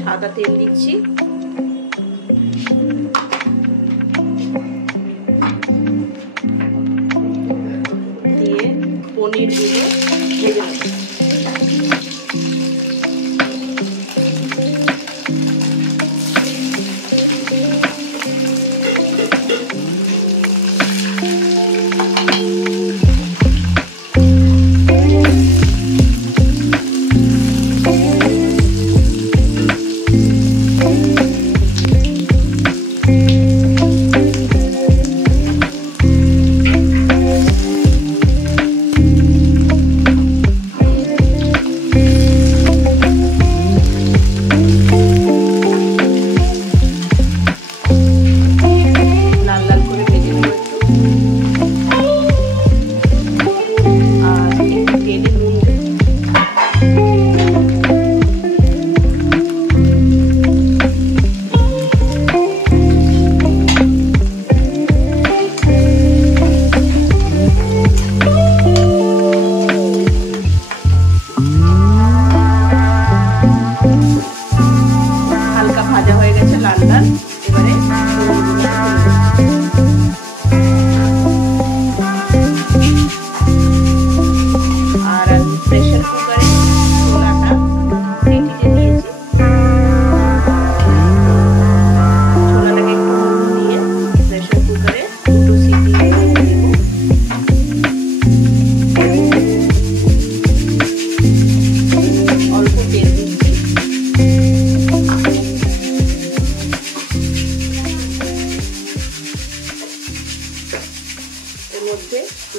সাদা তেল দিচ্ছি। দিয়ে পনিরগুলো ভেজে নেব।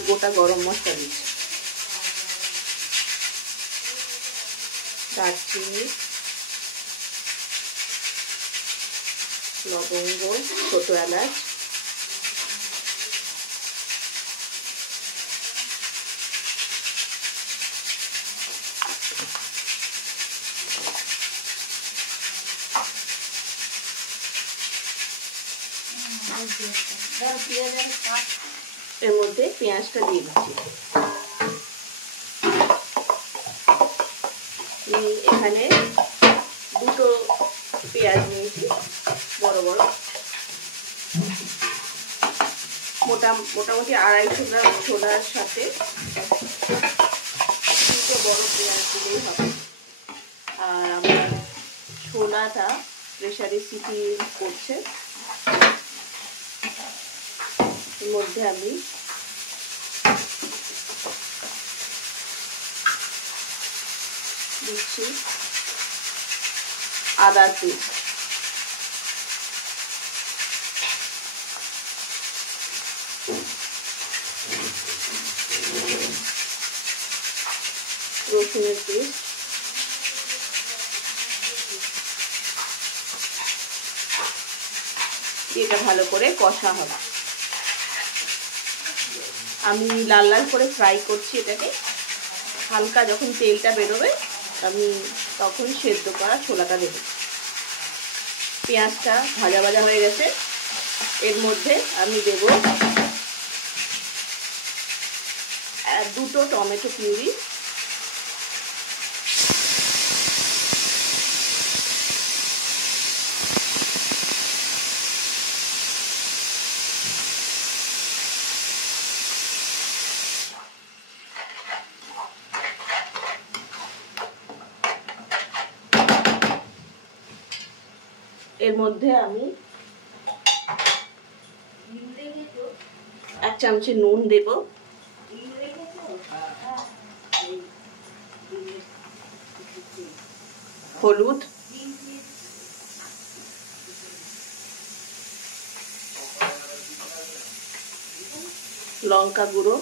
গোটা গরম মশলা দিচ্ছি, দারচিনি, লবঙ্গ, ছোট এলাচ, এর মধ্যে পেঁয়াজটা দিয়ে দিচ্ছি। এখানে দুটো পেঁয়াজ নিয়েছি বড় বড়, মোটামুটি 250 গ্রাম ছোলার সাথে দুটো বড় পেঁয়াজ দিলেই হবে। আর আমার ছোলাটা প্রেসারে সিটি করছে, এর মধ্যে আমি দিচ্ছি আদা পেস্ট, রসুনের পেস্ট, এটা ভালো করে কষা হবে। আমি লাল লাল করে ফ্রাই করছি এটাকে, হালকা যখন তেলটা বেরোবে আমি তখন সেদ্ধ করা ছোলাটা দেব। পেঁয়াজটা ভাজা ভাজা হয়ে গেছে, এর মধ্যে আমি দেব দুটো টমেটো পিউরি, এর মধ্যে আমি 1 চামচে নুন দেব, হলুদ, লঙ্কা গুঁড়ো,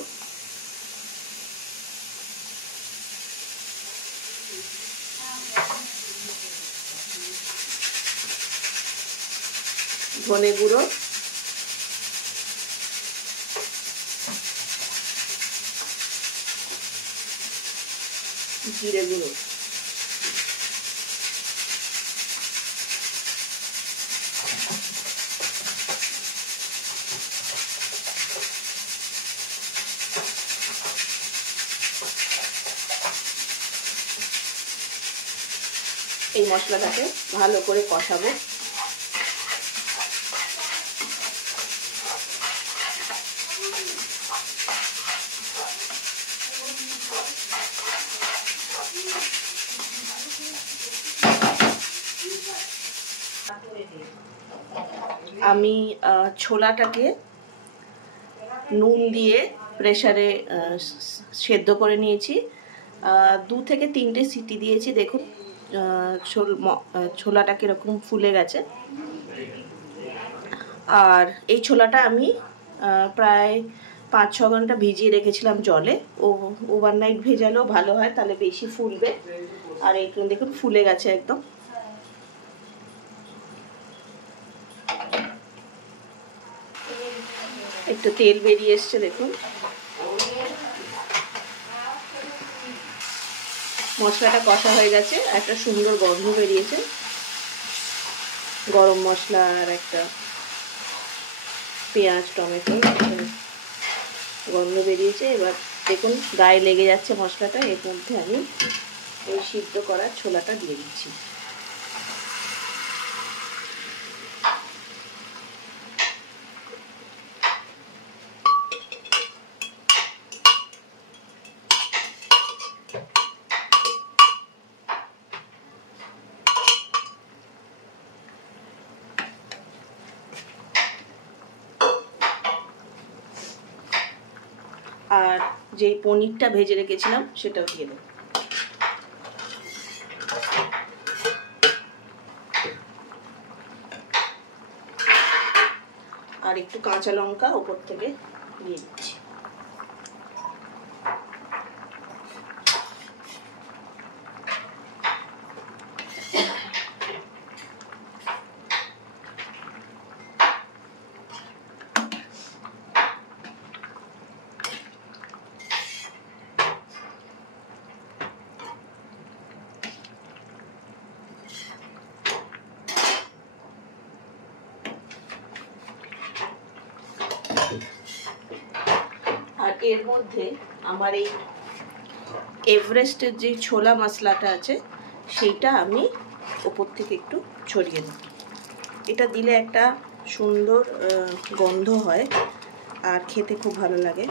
ধনে গুঁড়ো, জিরে গুঁড়ো, এই এই মশলাটাকে ভালো করে কষাবো। আমি ছোলাটাকে নুন দিয়ে প্রেসারে সেদ্ধ করে নিয়েছি। 2 থেকে 3টে সিটি দিয়েছি। দেখুন ছোলাটা কীরকম ফুলে গেছে। আর এই ছোলাটা আমি প্রায় 5-6 ঘন্টা ভিজিয়ে রেখেছিলাম জলে। ওভারনাইট ভেজালেও ভালো হয়, তাহলে বেশি ফুলবে। আর এইগুলো দেখুন ফুলে গেছে একদম। একটু তেল বেরিয়ে এসছে দেখুন। মশলাটা কষা হয়ে গেছে, একটা সুন্দর গন্ধ বেরিয়েছে। গরম মশলা আর একটা পেঁয়াজ টমেটো গন্ধ বেরিয়েছে। এবার দেখুন গায়ে লেগে যাচ্ছে মশলাটা। এর মধ্যে আমি এই সিদ্ধ করা ছোলাটা দিয়ে দিচ্ছি। আর যে পনিরটা ভেজে রেখেছিলাম সেটাও দিয়ে দেব। আর একটু কাঁচা লঙ্কা উপর থেকে দিয়ে দিচ্ছি। আর এর মধ্যে আমার এই এভারেস্টের যে ছোলা মশলাটা আছে সেইটা আমি ওপর থেকে একটু ছড়িয়ে দেব। এটা দিলে একটা সুন্দর গন্ধ হয় আর খেতে খুব ভালো লাগে।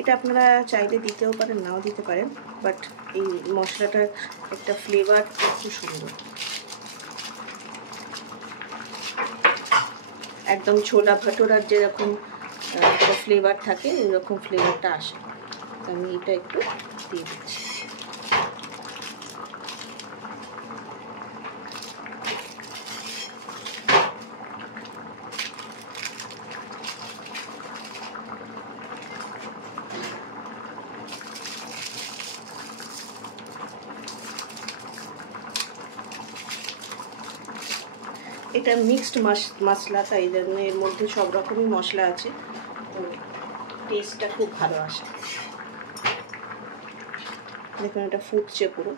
এটা আপনারা চাইলে দিতেও পারেন, নাও দিতে পারেন, বাট এই মশলাটার একটা ফ্লেভার খুব সুন্দর। একদম ছোলা ভাটোরার যেরকম ফ্লেভার থাকে এরকম ফ্লেভারটা আসে। আমি এটা একটু দিয়ে দিচ্ছি। এটা মিক্সড মশলা, তাই জন্য এর মধ্যে সব রকমই মশলা আছে, তো টেস্টটা খুব ভালো আসে। দেখুন এটা ফুটছে পুরো।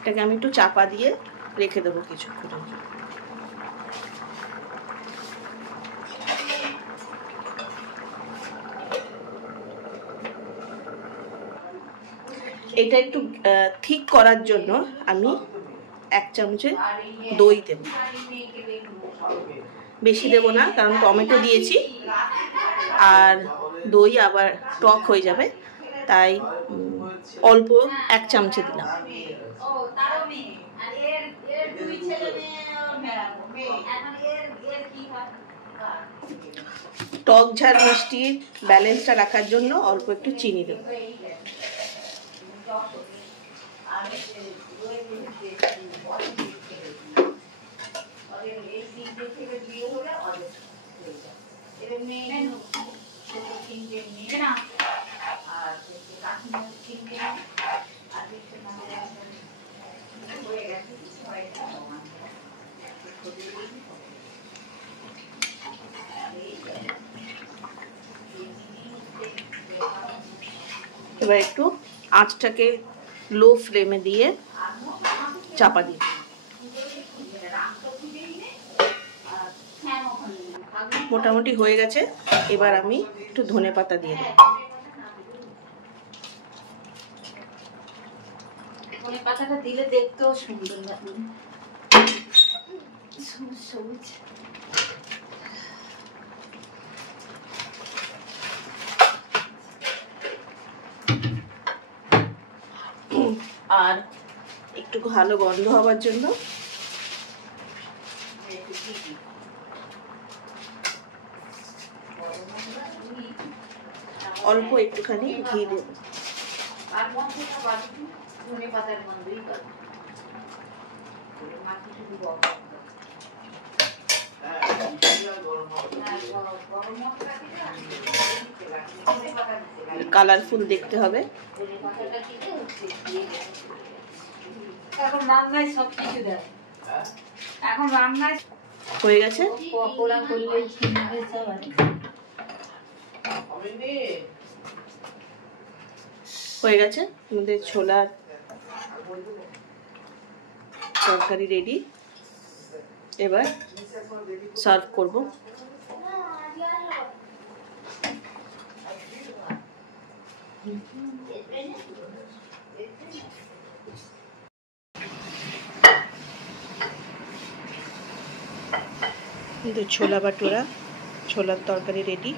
এটাকে আমি একটু চাপা দিয়ে রেখে দেবো কিছুক্ষণ। এটা একটু ঠিক করার জন্য আমি 1 চামচে দই দেব। বেশি দেব না, কারণ টমেটো দিয়েছি আর দই আবার টক হয়ে যাবে, তাই অল্প 1 চামচে দিলাম। টক ঝাল মিষ্টির ব্যালেন্সটা রাখার জন্য অল্প একটু চিনি দেব। এবার একটু আঁচটাকে লো ফ্লেমে দিয়ে চাপা দিই। মোটামুটি হয়ে গেছে। এবার আমি একটু ধনেপাতা দিয়ে দেব। ধনেপাতাটা দিলে দেখতেও সুন্দর লাগে, সবুজ সবুজ। আর একটু ভালো গন্ধ হওয়ার জন্য অল্প একটুখানি ঘি দেব। কালারফুল দেখতে হবে। এখন রান্নায় সব কিছু দেয়, এখন রান্নায় হয়ে গেছে। পকোড়া করলেই হয়ে গেছে আমাদের ছোলার তরকারি রেডি। এবার সার্ভ করব। কিন্তু ছোলা বাটুরা, ছোলার তরকারি রেডি।